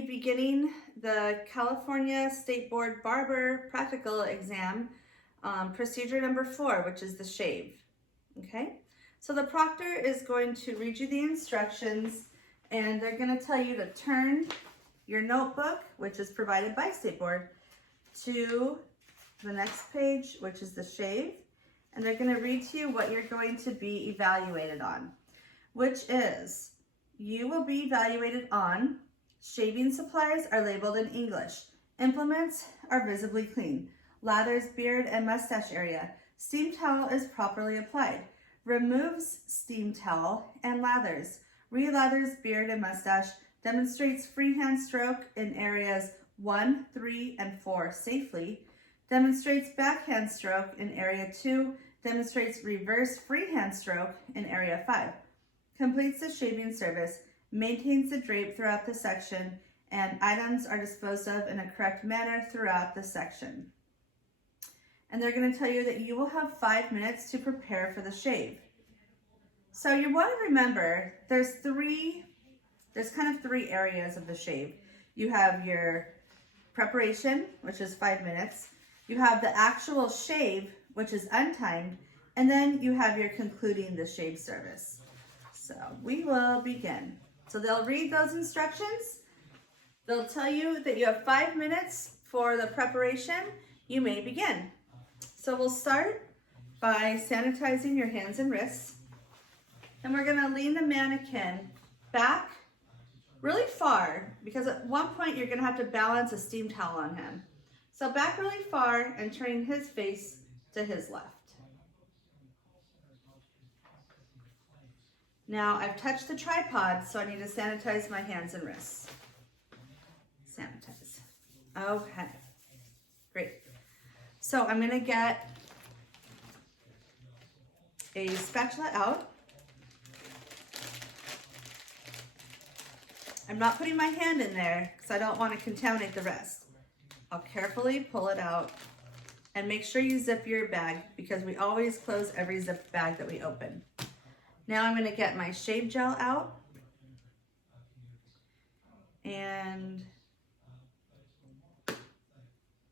Beginning the California State Board Barber Practical Exam, procedure number 4, which is the shave. Okay, so the proctor is going to read you the instructions, and they're going to tell you to turn your notebook, which is provided by State Board, to the next page, which is the shave, and they're going to read to you what you're going to be evaluated on, which is you will be evaluated on shaving supplies are labeled in English. Implements are visibly clean. Lathers beard and mustache area. Steam towel is properly applied. Removes steam towel and lathers. Relathers beard and mustache. Demonstrates freehand stroke in areas 1, 3, and 4 safely. Demonstrates backhand stroke in area 2. Demonstrates reverse freehand stroke in area 5. Completes the shaving service. Maintains the drape throughout the section, and items are disposed of in a correct manner throughout the section. And they're going to tell you that you will have 5 minutes to prepare for the shave. So you want to remember there's kind of three areas of the shave. You have your preparation, which is 5 minutes. You have the actual shave, which is untimed, and then you have your concluding the shave service. So we will begin. So they'll read those instructions. They'll tell you that you have 5 minutes for the preparation. You may begin. So we'll start by sanitizing your hands and wrists. And we're gonna lean the mannequin back really far, because at one point you're gonna have to balance a steam towel on him. So back really far and turning his face to his left. Now I've touched the tripod, so I need to sanitize my hands and wrists. Sanitize. Okay, great. So I'm gonna get a spatula out. I'm not putting my hand in there because I don't want to contaminate the rest. I'll carefully pull it out and make sure you zip your bag, because we always close every zipped bag that we open. Now I'm going to get my shave gel out and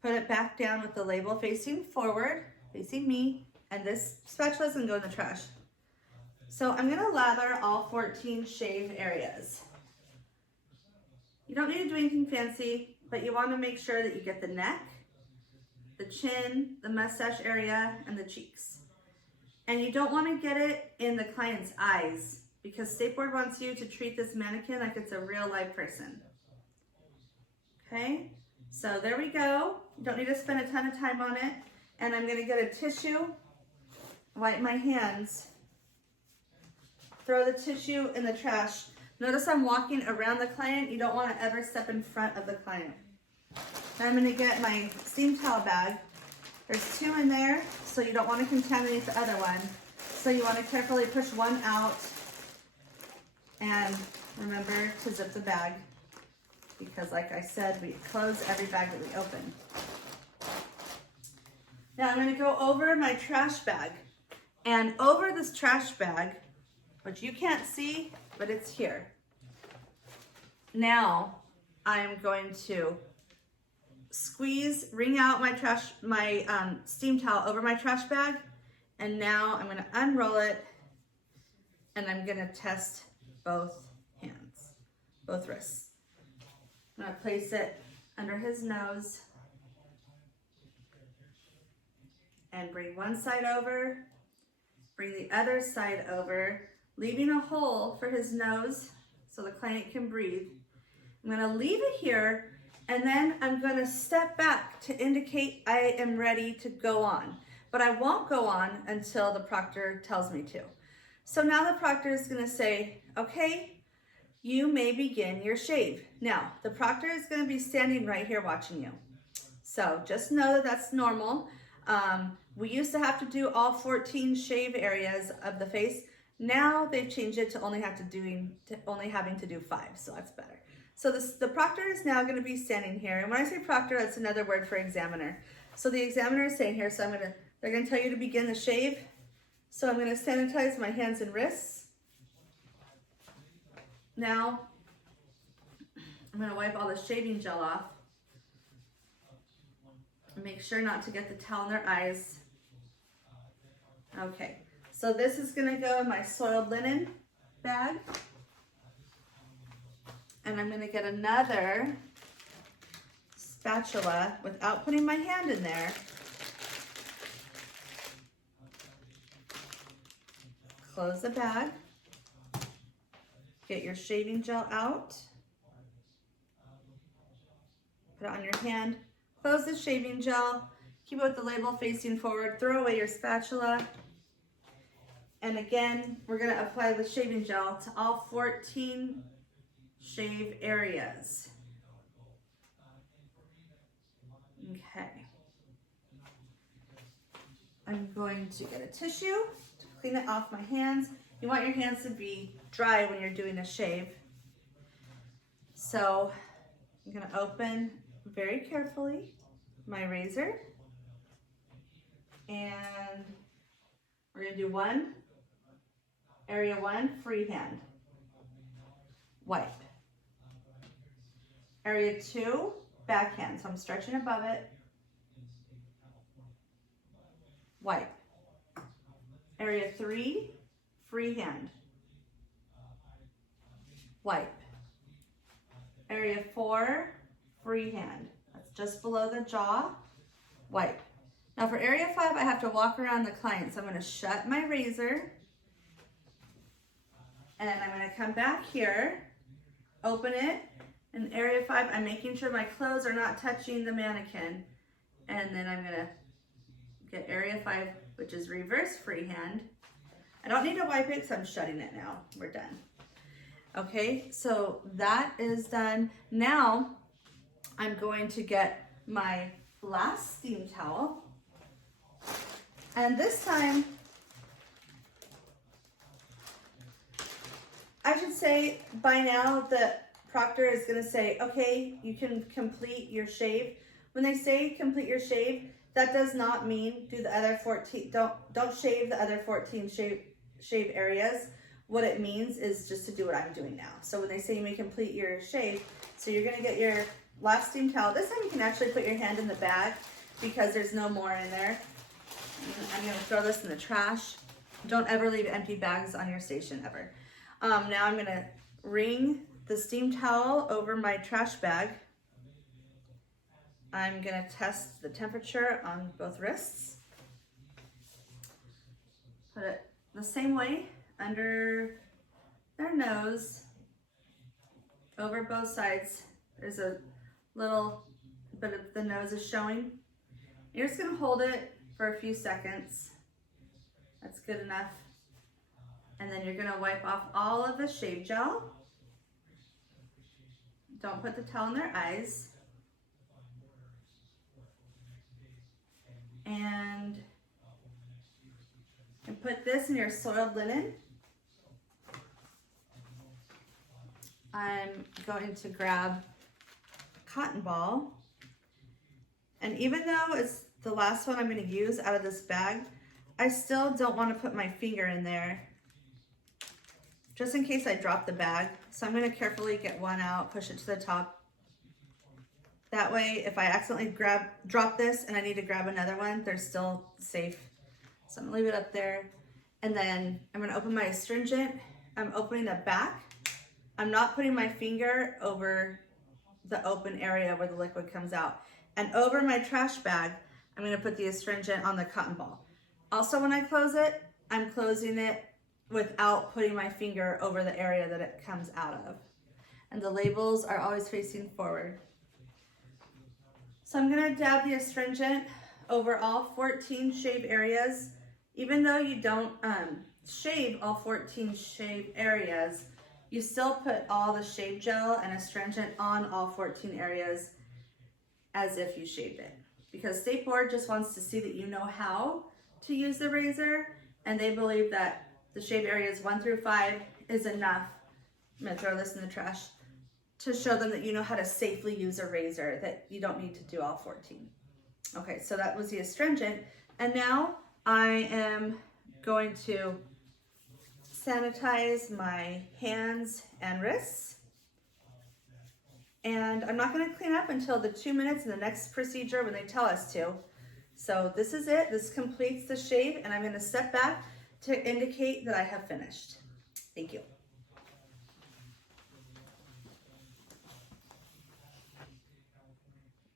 put it back down with the label facing forward, facing me, and this spatula is going to go in the trash. So I'm going to lather all 14 shave areas. You don't need to do anything fancy, but you want to make sure that you get the neck, the chin, the mustache area, and the cheeks. And you don't want to get it in the client's eyes, because State Board wants you to treat this mannequin like it's a real live person. Okay, so there we go. You don't need to spend a ton of time on it. And I'm gonna get a tissue, wipe my hands, throw the tissue in the trash. Notice I'm walking around the client. You don't want to ever step in front of the client. Then I'm gonna get my steam towel bag. There's 2 in there, so you don't want to contaminate the other one. So you want to carefully push one out, and remember to zip the bag, because like I said, we close every bag that we open. Now I'm going to go over my trash bag, and over this trash bag, which you can't see, but it's here. Now I'm going to wring out my steam towel over my trash bag, and now I'm going to unroll it, and I'm going to test both hands, both wrists. I'm going to place it under his nose and bring one side over, bring the other side over, leaving a hole for his nose so the client can breathe. I'm going to leave it here, and then I'm going to step back to indicate I am ready to go on. But I won't go on until the proctor tells me to. So now the proctor is going to say, okay, you may begin your shave. Now, the proctor is going to be standing right here watching you. So just know that that's normal. We used to have to do all 14 shave areas of the face. Now they've changed it to only having to do 5, so that's better. So the proctor is now going to be standing here. And when I say proctor, that's another word for examiner. So the examiner is staying here. So they're going to tell you to begin the shave. So I'm going to sanitize my hands and wrists. Now I'm gonna wipe all the shaving gel off. And make sure not to get the towel in their eyes. Okay, so this is gonna go in my soiled linen bag. And I'm gonna get another spatula without putting my hand in there. Close the bag. Get your shaving gel out. Put it on your hand. Close the shaving gel. Keep it with the label facing forward. Throw away your spatula. And again, we're going to apply the shaving gel to all 14 shave areas. Okay. I'm going to get a tissue to clean it off my hands. You want your hands to be dry when you're doing a shave. So I'm going to open very carefully my razor. And we're going to do area 1, freehand, wipe. Area 2, backhand, so I'm stretching above it, wipe. Area 3, freehand, wipe. Area 4, freehand, that's just below the jaw, wipe. Now for area 5, I have to walk around the client, so I'm going to shut my razor, and I'm going to come back here, open it. In area 5, I'm making sure my clothes are not touching the mannequin. And then I'm going to get area 5, which is reverse freehand. I don't need to wipe it because I'm shutting it now. We're done. Okay, so that is done. Now I'm going to get my last steam towel. And this time, I should say by now the proctor is going to say, okay, you can complete your shave. When they say complete your shave, that does not mean do the other 14, don't shave the other 14 shave areas. What it means is just to do what I'm doing now. So when they say you may complete your shave, so you're going to get your last steam towel. This time you can actually put your hand in the bag because there's no more in there. I'm going to throw this in the trash. Don't ever leave empty bags on your station ever. Now I'm going to wring the steam towel over my trash bag. I'm going to test the temperature on both wrists. Put it the same way under their nose, over both sides. There's a little bit of the nose is showing. You're just going to hold it for a few seconds. That's good enough. And then you're going to wipe off all of the shave gel. Don't put the towel in their eyes. And put this in your soiled linen. I'm going to grab a cotton ball. And even though it's the last one I'm going to use out of this bag, I still don't want to put my finger in there, just in case I drop the bag. So I'm going to carefully get one out, push it to the top. That way, if I accidentally drop this and I need to grab another one, they're still safe. So I'm going to leave it up there. And then I'm going to open my astringent. I'm opening the back. I'm not putting my finger over the open area where the liquid comes out. And over my trash bag, I'm going to put the astringent on the cotton ball. Also, when I close it, I'm closing it without putting my finger over the area that it comes out of. And the labels are always facing forward. So I'm going to dab the astringent over all 14 shave areas. Even though you don't shave all 14 shave areas, you still put all the shave gel and astringent on all 14 areas as if you shaved it. Because State Board just wants to see that you know how to use the razor, and they believe that the shave areas 1 through 5 is enough. I'm going to throw this in the trash to show them that you know how to safely use a razor, that you don't need to do all 14. Okay, so that was the astringent. And now I am going to sanitize my hands and wrists. And I'm not gonna clean up until the 2 minutes in the next procedure when they tell us to. So this is it, this completes the shave, and I'm gonna step back to indicate that I have finished. Thank you.